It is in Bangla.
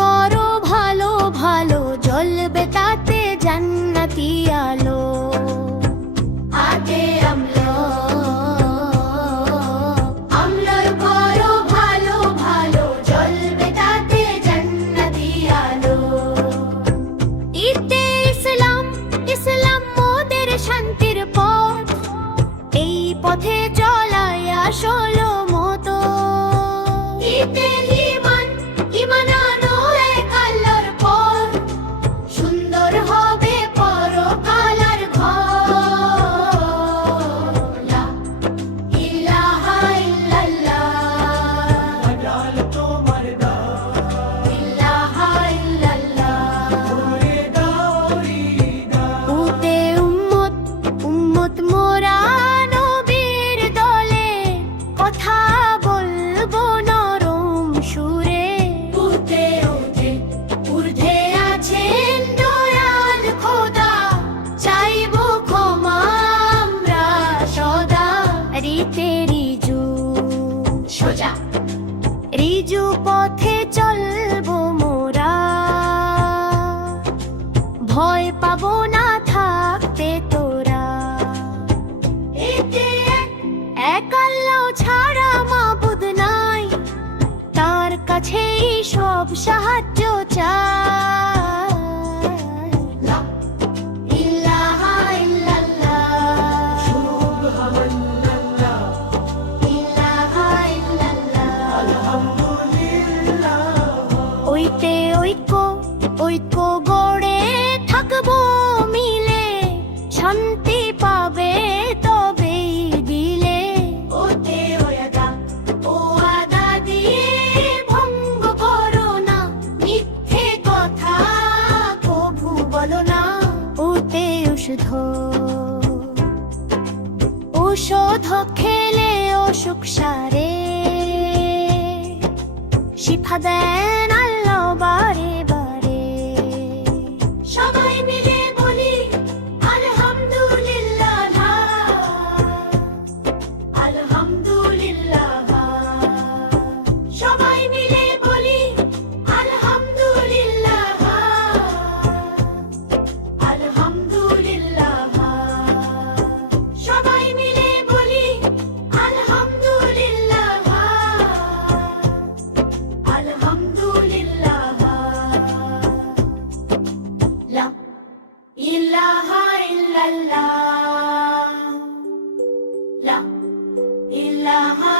করো ভালো ভালো, জ্বলবে তাতে জান্নাতি আলো। আগে করো ভালো ভালো তাতে জান্নাতি আলো। ইতে ইসলাম ইসলাম মোদের শান্তির পথ। এই পথে চলায় আসলো মতো। ইতে রিজু পথে চলবো মোরা। ভয় পাবো না থাকতে তোরা। এক আল্লাহ ছা ঐক্য ঐক্য গড়ে থাকব মিলে। শান্তি পাবে তবেই ওতে ও ভঙ্গ করো না। মিথ্যে কথা কভু বলো না। ওষুধ ঔষধ খেলে অসুখ সারে। শিফা দেয় আল্লাহ লা ইলাহা